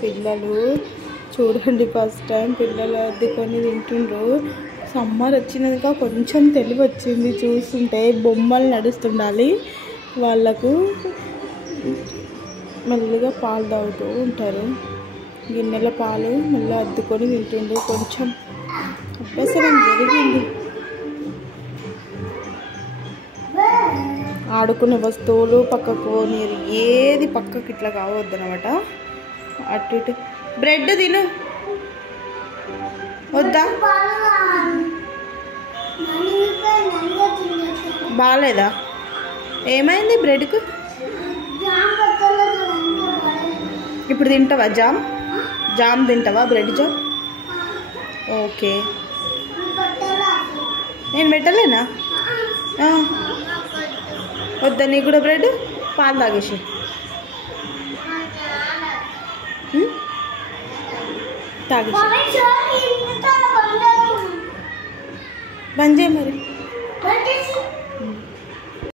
పిల్లలు చూడండి, first time పిల్లలు అద్దుకొని తింటుండ్రు. సమ్మర్ వచ్చినాక కొంచెం తెలివి వచ్చింది. చూస్తుంటే బొమ్మలు నడుస్తుండాలి వాళ్ళకు. మెల్లగా పాలు తాగుతూ ఉంటారు. గిన్నెల పాలు మళ్ళీ అద్దుకొని తింటుండ్రు. కొంచెం అభ్యాసం జరిగింది. ఆడుకునే వస్తువులు పక్కకు నీరు ఏది పక్కకి ఇట్లా కావద్దు అనమాట. అటు ఇటు బ్రెడ్ తిను వద్దా? బాగాలేదా? ఏమైంది బ్రెడ్కు? ఇప్పుడు తింటావా జామ్? జామ్ తింటావా? Bread jam? ఓకే. నేను పెట్టలేనా? వద్దా నీకు కూడా బ్రెడ్? పాలు తాగేసి తాగేసి బంద్ చేయి మరి.